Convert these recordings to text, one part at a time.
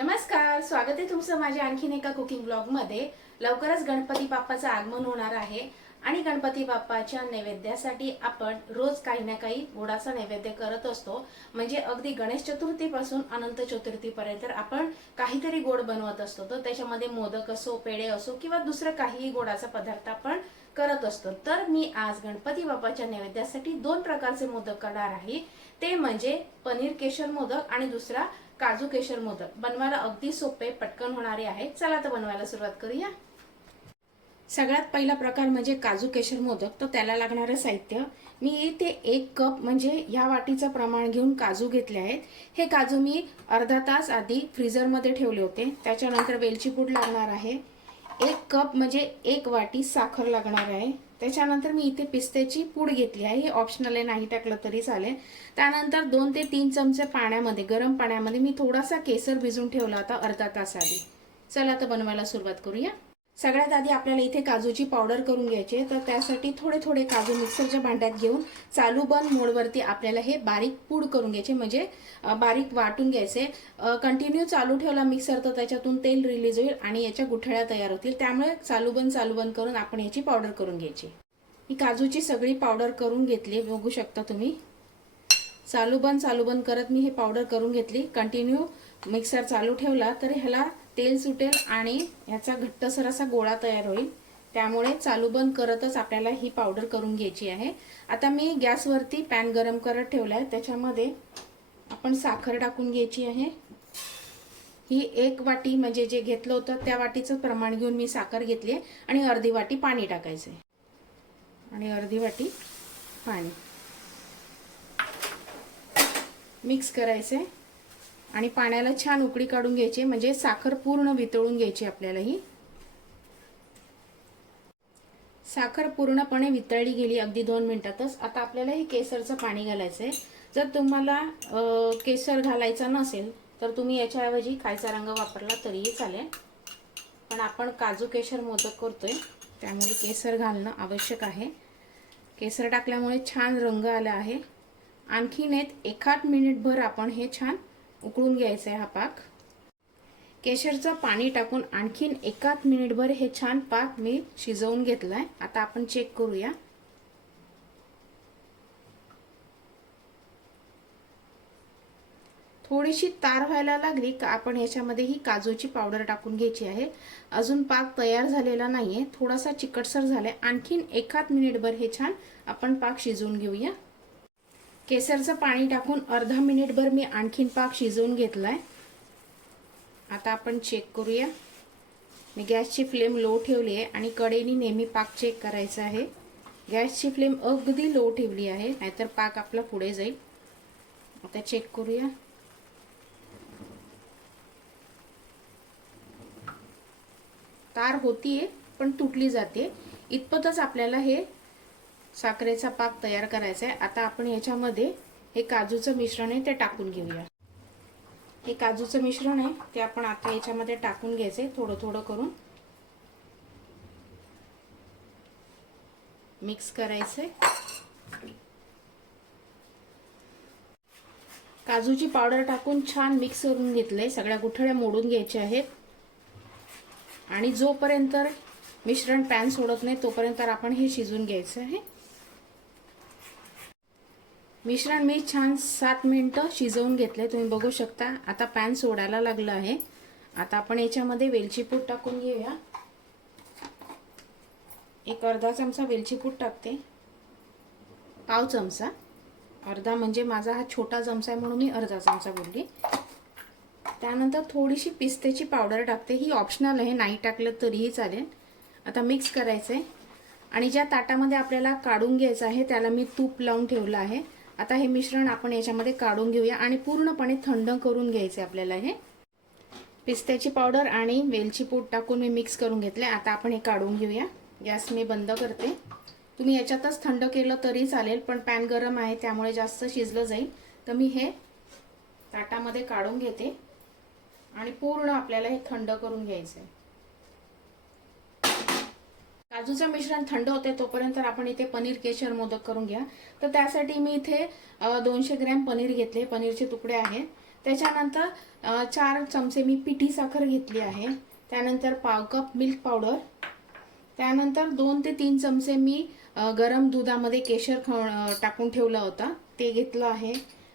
नमस्कार स्वागत आहे तुमचं माझ्या आणखीन एका कुकिंग ब्लॉगमध्ये लवकरच गणपती बाप्पाचं आगमन होणार आहे आणि गणपती बाप्पाच्या नैवेद्यासाठी आपण रोज काही ना काही गोडाचा नैवेद्य करत असतो. म्हणजे अगदी गणेश चतुर्थीपासून अनंत चतुर्थीपर्यंत आपण काहीतरी गोड बनवत असतो. तर त्याच्यामध्ये मोदक असो पेढे असो किंवा दुसरं काहीही गोडाचा पदार्थ आपण करत असतो. तर मी आज गणपती बाप्पाच्या नैवेद्यासाठी दोन प्रकारचे मोदक करणार आहे. ते म्हणजे पनीर केशर मोदक आणि दुसरा काजू केशर मोदक. बनवायला अगदी सोपे पटकन होणारे आहे. चला तर बनवायला सुरुवात करूया. सगळ्यात पहिला प्रकार म्हणजे काजू केशर मोदक. तर त्याला लागणारं साहित्य. मी इथे एक कप म्हणजे ह्या वाटीचं प्रमाण घेऊन काजू घेतले आहेत. हे काजू मी अर्धा तास आधी फ्रीजरमध्ये ठेवले होते. त्याच्यानंतर वेलची पूड लागणार आहे. एक कप म्हणजे एक वाटी साखर लागणार आहे. त्याच्यानंतर मी इथे पिस्त्याची पूड घेतली आहे. हे ऑप्शनल आहे नाही टाकलं तरी चालेल. त्यानंतर दोन ते तीन चमचे पाण्यामध्ये गरम पाण्यामध्ये मी थोडासा केसर भिजून ठेवला होता अर्धा तास आधी. चला तर बनवायला सुरुवात करूया. सगळ्यात आधी आपल्याला इथे काजूची पावडर करून घ्यायची आहे. तर त्यासाठी थोडे थोडे काजू मिक्सरच्या भांड्यात घेऊन चालू बंद मोडवरती आपल्याला हे बारीक पूड करून घ्यायचे म्हणजे बारीक वाटून घ्यायचे. कंटिन्यू चालू ठेवला मिक्सर तर त्याच्यातून तेल रिलीज होईल आणि याच्या गुठळ्या तयार होतील. त्यामुळे चालू बंद चालू बंद करून आपण याची पावडर करून घ्यायची. ही काजूची सगळी पावडर करून घेतली बघू शकता तुम्ही. चालू बंद चालू बंद करत मी हे पावडर करून घेतली. कंटिन्यू मिक्सर चालू ठेवला तर ह्याला तेल सुटेल आणि ह्याचा घट्टसर असा गोळा तयार होईल. त्यामुळे चालू बंद करतच आपल्याला ही पावडर करून घ्यायची आहे. आता मी गॅसवरती पॅन गरम करत ठेवला आहे त्याच्यामध्ये आपण साखर टाकून घ्यायची आहे. ही एक वाटी म्हणजे जे घेतलं होतं त्या वाटीचं प्रमाण घेऊन मी साखर घेतली आहे आणि अर्धी वाटी पाणी टाकायचं आहे आणि अर्धी वाटी पाणी. मिक्स करायचं आहे आणि पाण्याला छान उकळी काढून घ्यायची म्हणजे साखर पूर्ण वितळून घ्यायची आपल्याला ही साखर पूर्णपणे वितळली गेली अगदी दोन मिनिटातच. आता आपल्याला हे केसरचं पाणी घालायचं आहे जर तुम्हाला केसर घालायचा नसेल तर तुम्ही याच्याऐवजी खायचा रंग वापरला तरीही चालेल. पण आपण काजू केशर मोदक करतोय त्यामुळे केसर घालणं आवश्यक आहे. केसर टाकल्यामुळे छान रंग आला आहे. आणखीन एक एखाद मिनिटभर आपण हे छान उकळून घ्यायचं आहे हा पाक. केशरचं पाणी टाकून आणखीन एकाच मिनिटभर हे छान पाक मी शिजवून घेतलाय. आता आपण चेक करूया. थोडीशी तार व्हायला लागली का आपण याच्यामध्ये ही काजूची पावडर टाकून घ्यायची आहे. अजून पाक तयार झालेला नाहीये. थोडासा चिकटसर झालाय. आणखीन एकाच मिनिटभर हे छान आपण पाक शिजवून घेऊया. केसरचं पाणी टाकून अर्धा मिनिटभर मी आणखीन पाक शिजवून घेतला आहे आता आपण चेक करूया. मी गॅसची फ्लेम लो ठेवली आहे आणि कडेने नेहमी पाक चेक करायचा आहे. गॅसची फ्लेम अगदी लो ठेवली आहे नाहीतर पाक आपला पुढे जाईल. आता चेक करूया. तार होतीये पण तुटली जाते इतपतच आपल्याला हे साखरेचा पाक तयार करायचा आहे. आता आपण याच्यामध्ये हे काजूचं मिश्रण आहे ते टाकून घेऊया. हे काजूचं मिश्रण आहे ते आपण आता याच्यामध्ये टाकून घ्यायचे थोडं थोडं करून. मिक्स करायचंय. काजूची पावडर टाकून छान मिक्स करून घेतलंय. सगळ्या गुठळ्या मोडून घ्यायच्या आहेत. आणि जोपर्यंत मिश्रण पॅन सोडत नाही तोपर्यंत आपण हे शिजून घ्यायचं आहे. मिश्रण मी छान सात मिनटं शिजवून घेतले. तुम्ही बघू शकता आता पॅन सोडायला लागलं आहे. आता आपण याच्यामध्ये वेलची पूड टाकून घेऊया. एक अर्धा चमचा वेलची पूड टाकते. पाव चमचा. अर्धा म्हणजे माझा हा छोटा चमचा आहे म्हणून मी अर्धा चमचा बोलली. त्यानंतर थोडीशी पिस्त्याची पावडर टाकते. ही ऑप्शनल आहे नाही टाकलं तरीही चालेल. आता मिक्स करायचं आहे आणि ज्या ताटामध्ये आपल्याला काढून घ्यायचं आहे त्याला मी तूप लावून ठेवलं आहे. आता हे मिश्रण आपण याच्यामध्ये काढून घेऊया आणि पूर्णपणे थंड करून घ्यायचे आपल्याला हे. पिस्त्याची पावडर आणि वेलची पूड टाकून मी मिक्स करून घेतले. आता आपण हे काढून घेऊया. गॅस मी बंद करते. तुम्ही याच्यातच थंड केलं तरी चालेल पण पॅन गरम आहे त्यामुळे जास्त शिजलं जाईल. तर मी हे ताटामध्ये काढून घेते आणि पूर्ण आपल्याला हे थंड करून घ्यायचं आहे काजूचं मिश्रण थंड होते तोपर्यंत आपण इथे पनीर केशर मोदक करून घ्या. तर त्यासाठी मी इथे दोनशे ग्रॅम पनीर घेतले. पनीरचे तुकडे आहेत. त्याच्यानंतर चार चमचे मी पिठी साखर घेतली आहे. त्यानंतर पाव कप मिल्क पावडर. त्यानंतर दोन ते तीन चमचे मी गरम दुधामध्ये केशर ख टाकून ठेवला होता. ते घेतलं आहे.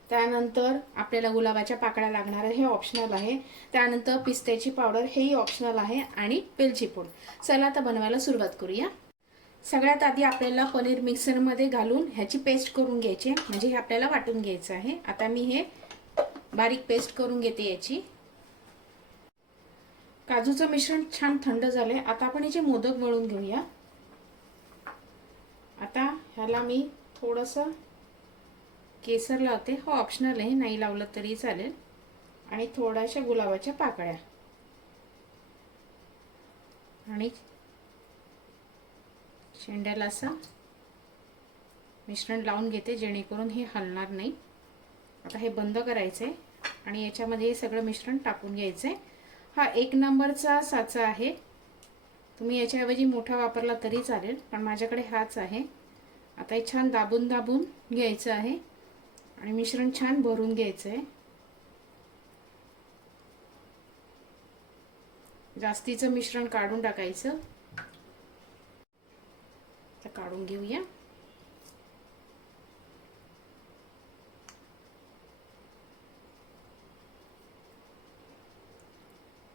त्यानंतर आपल्याला गुलाबाच्या पाकळ्या लागणार हे ऑप्शनल आहे. त्यानंतर पिस्त्याची पावडर हेही ऑप्शनल आहे. आणि वेलची पूड. चला आता बनवायला सुरुवात करूया. सगळ्यात आधी आपल्याला पनीर मिक्सरमध्ये घालून ह्याची पेस्ट करून घ्यायची आहे. म्हणजे हे आपल्याला वाटून घ्यायचं आहे. आता मी हे बारीक पेस्ट करून घेते याची. काजूचं मिश्रण छान थंड झालंय. आता आपण याचे मोदक वळून घेऊया. आता ह्याला मी थोडंसं केसर लावते. हो ऑप्शनल आहे. नाही लावलं तरी चालेल. आणि थोड्याशा गुलाबाच्या पाकळ्या. आणि शेंड्याला असं मिश्रण लावून घेते जेणेकरून हे हलणार नाही. आता हे बंद करायचं आहे आणि याच्यामध्ये हे सगळं मिश्रण टाकून घ्यायचं आहे हा एक नंबरचा साचा आहे. तुम्ही याच्याऐवजी मोठा वापरला तरी चालेल पण माझ्याकडे हाच आहे. आता हे छान दाबून दाबून घ्यायचं आहे. आणि मिश्रण छान भरून घ्यायचं आहे जास्तीचं मिश्रण काढून टाकायचं. तर काढून घेऊया.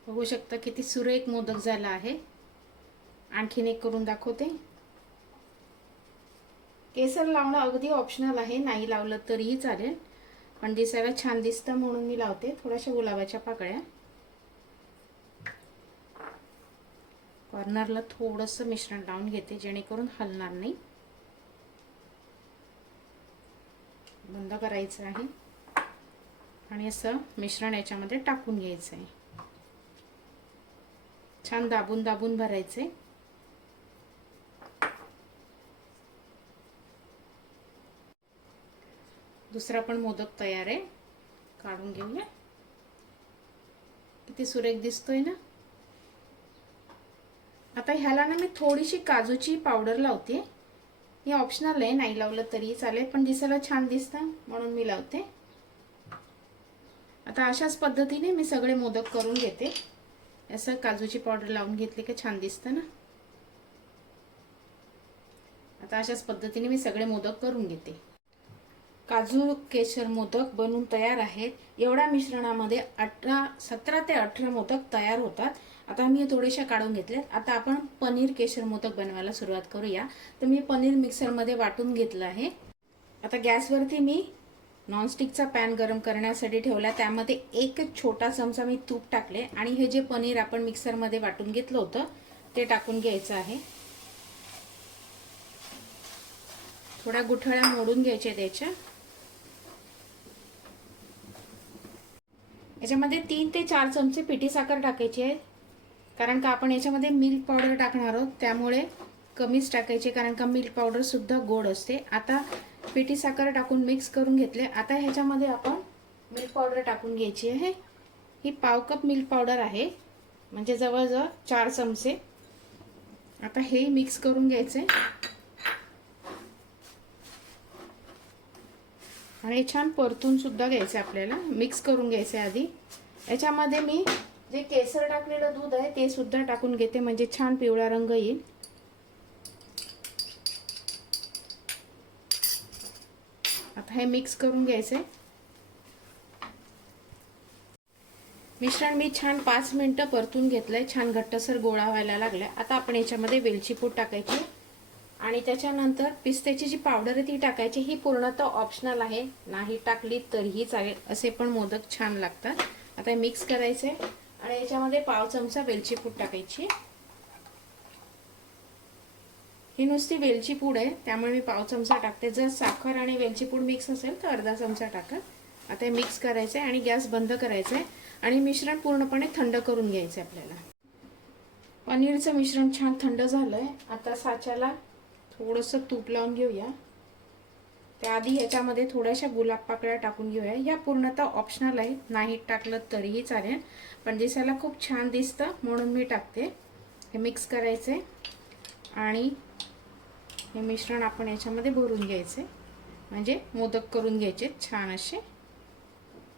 बघू शकता किती सुरेख मोदक झाला आहे. आणखीन एक करून दाखवते. केसर लावणं अगदी ऑप्शनल आहे. नाही लावलं तरीही चालेल. पण दिसायला छान दिसतं म्हणून मी लावते. थोड्याशा गुलाबाच्या पाकळ्या. कॉर्नरला थोडंसं मिश्रण लावून घेते जेणेकरून हलणार नाही. बंद करायचं आहे. आणि असं मिश्रण याच्यामध्ये टाकून घ्यायचं आहे छान दाबून दाबून भरायचे दुसरा पण मोदक तयार आहे. काढून घेऊया. किती सुरेख दिसतोय ना? आता ह्याला ना मी थोडीशी काजूची पावडर लावते. हे ऑप्शनल आहे नाही लावलं तरी चालेल पण दिसायला छान दिसतं म्हणून मी लावते. आता अशाच पद्धतीने मी सगळे मोदक करून घेते. असं काजूची पावडर लावून घेतली की छान दिसतं ना? आता अशाच पद्धतीने मी सगळे मोदक करून घेते. काजू केशर मोदक बनून तयार आहेत. एवढ्या मिश्रणामध्ये अठरा सतरा ते अठरा मोदक तयार होतात. आता मी थोडेशा काढून घेतलेत आता आपण पनीर केशर मोदक बनवायला सुरुवात करूया. तर मी पनीर मिक्सरमध्ये वाटून घेतलं आहे. आता गॅसवरती मी नॉनस्टिकचा पॅन गरम करण्यासाठी ठेवला. त्यामध्ये एक छोटा चमचा मी तूप टाकले. आणि हे जे पनीर आपण मिक्सरमध्ये वाटून घेतलं होतं ते टाकून घ्यायचं आहे. थोड्या गुठळ्या मोडून घ्यायच्या त्याच्या. याच्यामध्ये तीन ते चार चमचे पिठी साखर टाकायची आहे. कारण का आपण याच्यामध्ये मिल्क पावडर टाकणार आहोत त्यामुळे कमीच टाकायचे कारण का मिल्क पावडरसुद्धा गोड असते. आता पिठी साखर टाकून मिक्स करून घेतले. आता ह्याच्यामध्ये आपण मिल्क पावडर टाकून घ्यायची आहे. ही पाव कप मिल्क पावडर आहे. म्हणजे जवळजवळ चार चमचे. आता हे मिक्स करून घ्यायचे. आणि छान परतून सुद्धा आहे आपल्याला. मिक्स करून घ्यायचे आधी. याच्यामध्ये मी जे केसर टाकलेलं दूध आहे ते सुद्धा टाकून घेते. म्हणजे छान पिवळा रंग येईल. आता हे मिक्स करून घ्यायचे. मिश्रण मी छान पाच मिनटं परतून घेतलंय. छान घट्टसर गोळा व्हायला लागलाय. आता आपण याच्यामध्ये वेलची पूड टाकायची. आणि त्याच्यानंतर पिस्त्याची जी पावडर आहे ती टाकायची. ही पूर्णतः ऑप्शनल आहे. नाही टाकली तरीही चालेल असे पण मोदक छान लागतात. आता मिक्स करायचे आणि याच्यामध्ये पाव चमचा वेलची पूड टाकायची. ही नुसती वेलची पूड आहे त्यामुळे मी पाव चमचा टाकते. जर साखर आणि वेलची पूड मिक्स असेल तर अर्धा चमचा टाकत. आता मिक्स करायचं आहे आणि गॅस बंद करायचा आहे आणि मिश्रण पूर्णपणे थंड करून घ्यायचं आपल्याला. पनीरचं मिश्रण छान थंड झालंय. आता साच्याला थोडंसं तूप लावून घेऊया. त्याआधी याच्यामध्ये थोड्याशा गुलाब पाकळ्या टाकून घेऊया. ह्या पूर्णतः ऑप्शनल आहे नाही टाकलं तरीही चालेल. पण दिसायला खूप छान दिसतं. म्हणून मी टाकते. हे मिक्स करायचे. आणि हे मिश्रण आपण याच्यामध्ये भरून घ्यायचे. म्हणजे मोदक करून घ्यायचे. छान असे.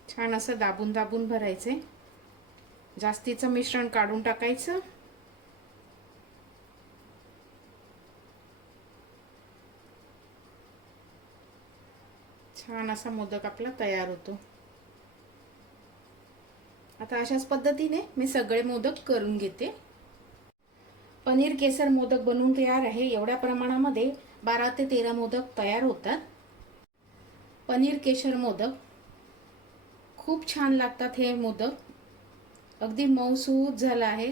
छान असं दाबून दाबून भरायचे. जास्तीचं मिश्रण काढून टाकायचं. छान असा मोदक आपला तयार होतो. आता अशाच पद्धतीने मी सगळे मोदक करून घेते. पनीर केसर मोदक बनवून तयार आहे. एवढ्या प्रमाणामध्ये बारा ते तेरा मोदक तयार होतात. पनीर केशर मोदक खूप छान लागतात हे मोदक. अगदी मऊसूत झाला आहे.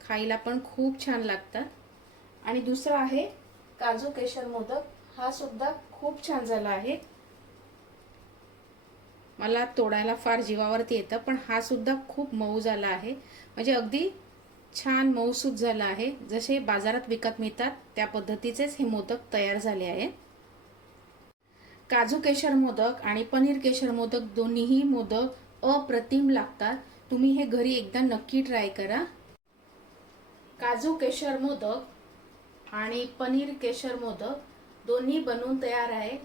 खायला पण खूप छान लागतात. आणि दुसरं आहे काजू केशर मोदक. हा सुद्धा खूप छान झाला आहे. मला तोडायला फार जीवावरती येतं पण हा सुद्धा खूप मऊ झाला आहे. म्हणजे अगदी छान मऊसूत झाला आहे. जसे बाजारात विकत मिळतात त्या पद्धतीचेच हे मोदक तयार झाले आहे. काजू केशर मोदक आणि पनीर केशर मोदक दोन्हीही मोदक अप्रतिम लागतात. तुम्ही हे घरी एकदा नक्की ट्राय करा. काजू केशर मोदक आणि पनीर केशर मोदक दोन्ही बनवून तयार आहे.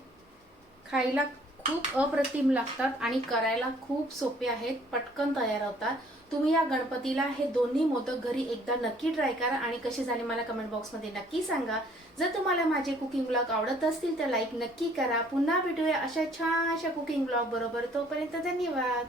खायला खूप अप्रतिम लागतात आणि करायला खूप सोपे आहेत पटकन तयार होतात. तुम्ही या गणपतीला हे दोन्ही मोदक घरी एकदा नक्की ट्राय करा आणि कसे झाले मला कमेंट बॉक्समध्ये नक्की सांगा. जर तुम्हाला माझे कुकिंग ब्लॉग आवडत असतील तर लाईक नक्की करा. पुन्हा भेटूया अशा छान अशा कुकिंग ब्लॉग बरोबर. तोपर्यंत धन्यवाद.